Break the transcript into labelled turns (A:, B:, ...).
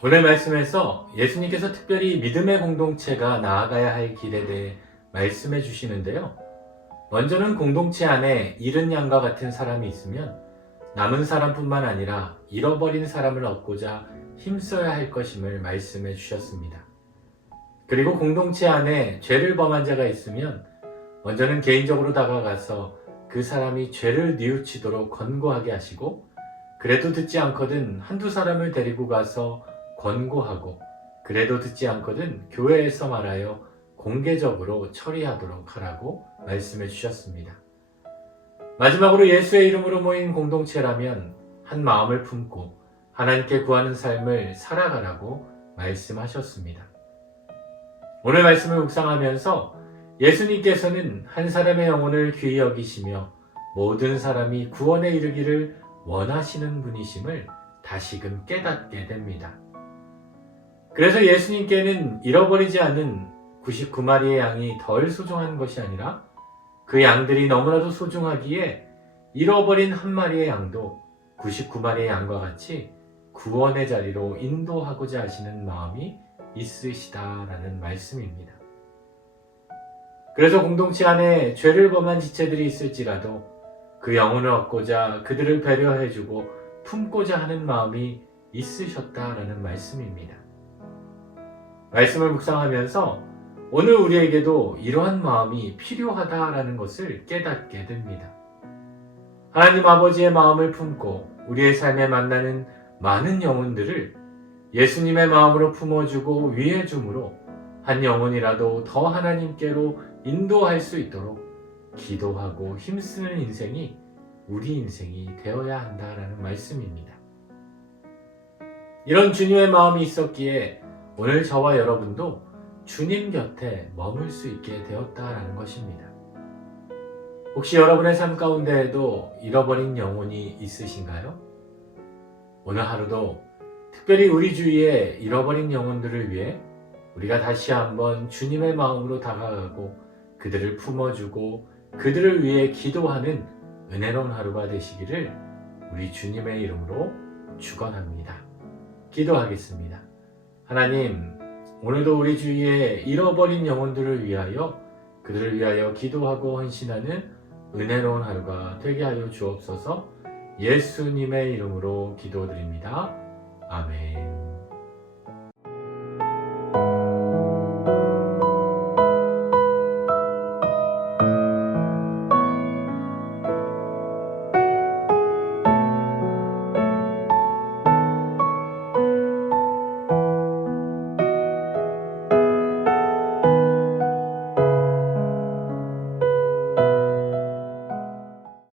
A: 오늘 말씀에서 예수님께서 특별히 믿음의 공동체가 나아가야 할 길에 대해 말씀해 주시는데요. 먼저는 공동체 안에 잃은 양과 같은 사람이 있으면 남은 사람뿐만 아니라 잃어버린 사람을 얻고자 힘써야 할 것임을 말씀해 주셨습니다. 그리고 공동체 안에 죄를 범한 자가 있으면 먼저는 개인적으로 다가가서 그 사람이 죄를 뉘우치도록 권고하게 하시고 그래도 듣지 않거든 한두 사람을 데리고 가서 권고하고 그래도 듣지 않거든 교회에서 말하여 공개적으로 처리하도록 하라고 말씀해 주셨습니다. 마지막으로 예수의 이름으로 모인 공동체라면 한 마음을 품고 하나님께 구하는 삶을 살아가라고 말씀하셨습니다. 오늘 말씀을 묵상하면서 예수님께서는 한 사람의 영혼을 귀히 여기시며 모든 사람이 구원에 이르기를 원하시는 분이심을 다시금 깨닫게 됩니다. 그래서 예수님께는 잃어버리지 않은 99마리의 양이 덜 소중한 것이 아니라 그 양들이 너무나도 소중하기에 잃어버린 한 마리의 양도 99마리의 양과 같이 구원의 자리로 인도하고자 하시는 마음이 있으시다라는 말씀입니다. 그래서 공동체 안에 죄를 범한 지체들이 있을지라도 그 영혼을 얻고자 그들을 배려해주고 품고자 하는 마음이 있으셨다라는 말씀입니다. 말씀을 묵상하면서 오늘 우리에게도 이러한 마음이 필요하다라는 것을 깨닫게 됩니다. 하나님 아버지의 마음을 품고 우리의 삶에 만나는 많은 영혼들을 예수님의 마음으로 품어주고 위해줌으로 한 영혼이라도 더 하나님께로 인도할 수 있도록 기도하고 힘쓰는 인생이 우리 인생이 되어야 한다라는 말씀입니다. 이런 주님의 마음이 있었기에 오늘 저와 여러분도 주님 곁에 머물 수 있게 되었다라는 것입니다. 혹시 여러분의 삶 가운데에도 잃어버린 영혼이 있으신가요? 오늘 하루도 특별히 우리 주위에 잃어버린 영혼들을 위해 우리가 다시 한번 주님의 마음으로 다가가고 그들을 품어주고 그들을 위해 기도하는 은혜로운 하루가 되시기를 우리 주님의 이름으로 축원합니다. 기도하겠습니다. 하나님, 오늘도 우리 주위에 잃어버린 영혼들을 위하여 그들을 위하여 기도하고 헌신하는 은혜로운 하루가 되게 하여 주옵소서. 예수님의 이름으로 기도드립니다. 아멘.